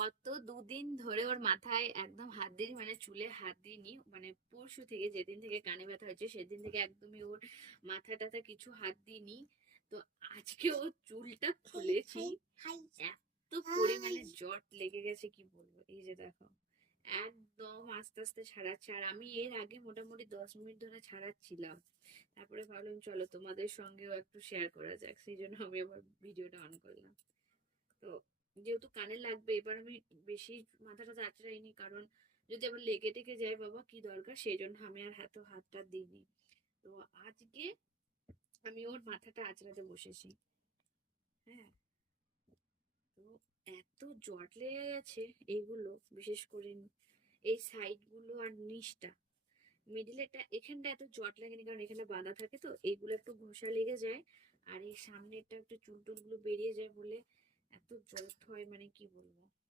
গত দুদিন ধরে ওর মাথায় একদম হাত দিইনি, মানে চুলে হাত দিইনি, মানে পরশু থেকে, যেদিন থেকে কানে ব্যথা হয়েছে সেদিন থেকে একদমই ওর মাথা টাথা কিছু হাত দিইনি। তো আজকে ওর চুলটা খুলেছি, এত পরিমাণে জট লেগে গেছে কি বলবো। এই যে দেখো, একদম আস্তে আস্তে ছাড়াচ্ছে। আর আমি এর আগে মোটামুটি 10 মিনিট ধরে ছাড়াচ্ছিলাম, তারপরে ভাবলাম চলো তোমাদের সঙ্গেও একটু শেয়ার করা যাক, সেই জন্য আমি আবার ভিডিওটা অন করলাম। তো যেহেতু কানে লাগবে, এবার আমি বেশি মাথাটা আঁচড়াইনি, কারণ যদি আবার লেগে টেগে যায় বাবা কি দরকার, সেই জন্য আমি আর হাতটা দিইনি। তো আজকে আমি ওর মাথাটা আঁচড়াতে বসেছি। হ্যাঁ, তো এত জট লেগে গেছে এইগুলো, বিশেষ করে এই সাইড গুলো আর নিচটা, মিডিলেটা এখানটা এত জট লাগেনি, কারণ এখানে বাঁধা থাকে তো এইগুলো একটু ঘষা লেগে যায়। আর এই সামনেটা একটু চুল টুল গুলো বেরিয়ে যায় বলে এত জট হয়, মানে কি বলবো।